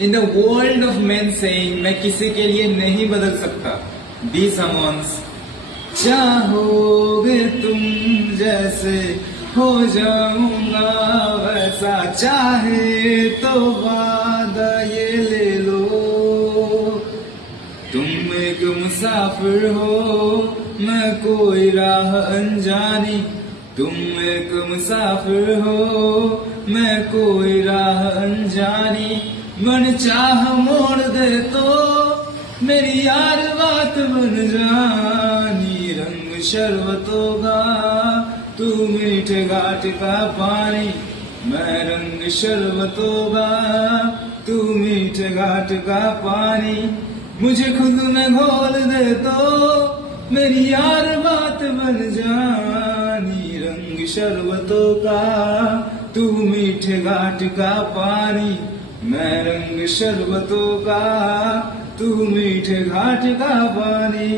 In the world of men saying मैं किसी के लिए नहीं बदल सकता, be someone's. चाहोगे तुम जैसे हो जाऊंगा वैसा, चाहे तो वादा ये ले लो. तुम एक मुसाफिर हो, मैं कोई राह अनजानी. तुम एक मुसाफिर हो, मैं कोई राह अनजानी. मन चाह मोड़ दे तो मेरी यार बात बन जानी. रंग शरबतों का तू मीठे घाट का पानी. मैं रंग शरबतों का तू मीठे घाट का पानी. मुझे खुद में घोल दे तो मेरी यार बात बन जानी. रंग शरबतों का तू मीठे घाट का पानी. मैं रंग शरबतों का तू मीठे घाट का पानी.